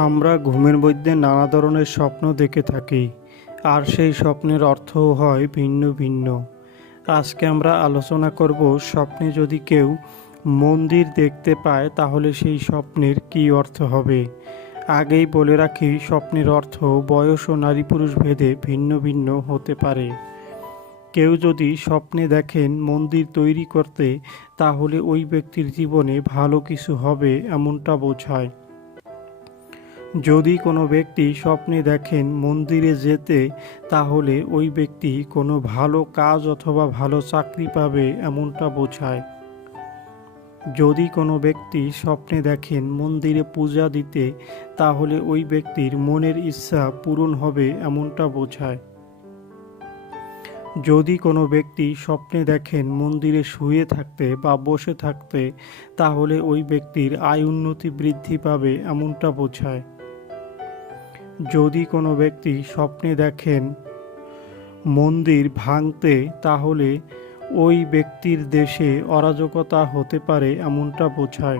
আমরা ঘুমের মধ্যে নানা ধরনের স্বপ্ন দেখে থাকি, আর সেই স্বপ্নের অর্থও হয় ভিন্ন ভিন্ন। আজকে আমরা আলোচনা করব স্বপ্নে যদি কেউ মন্দির দেখতে পায়, তাহলে সেই স্বপ্নের কী অর্থ হবে? আগেই বলে রাখি, স্বপ্নের অর্থ বয়স ও নারী পুরুষ ভেদে ভিন্ন ভিন্ন হতে পারে। কেউ যদি স্বপ্নে দেখেন মন্দির তৈরি করতে, তাহলে ওই ব্যক্তির জীবনে ভালো কিছু হবে এমনটা বোঝায়। যদি কোনো ব্যক্তি স্বপ্নে দেখেন মন্দিরে যেতে, তাহলে ওই ব্যক্তি কোনো ভালো কাজ অথবা ভালো চাকরি পাবে এমনটা বোঝায়। যদি কোনো ব্যক্তি স্বপ্নে দেখেন মন্দিরে পূজা দিতে, তাহলে ওই ব্যক্তির মনের ইচ্ছা পূরণ হবে এমনটা বোঝায়। যদি কোনো ব্যক্তি স্বপ্নে দেখেন মন্দিরে শুয়ে থাকতে বা বসে থাকতে, তাহলে ওই ব্যক্তির আয় উন্নতি বৃদ্ধি পাবে এমনটা বোঝায়। যদি কোনো ব্যক্তি স্বপ্নে দেখেন মন্দির ভাঙতে, তাহলে ওই ব্যক্তির দেশে অরাজকতা হতে পারে এমনটা বোঝায়।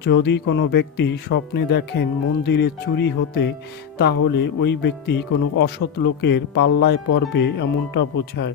যদি কোনো ব্যক্তি স্বপ্নে দেখেন মন্দিরে চুরি হতে, তাহলে ওই ব্যক্তি কোনো অসৎ লোকের পাল্লায় পড়বে এমনটা বোঝায়।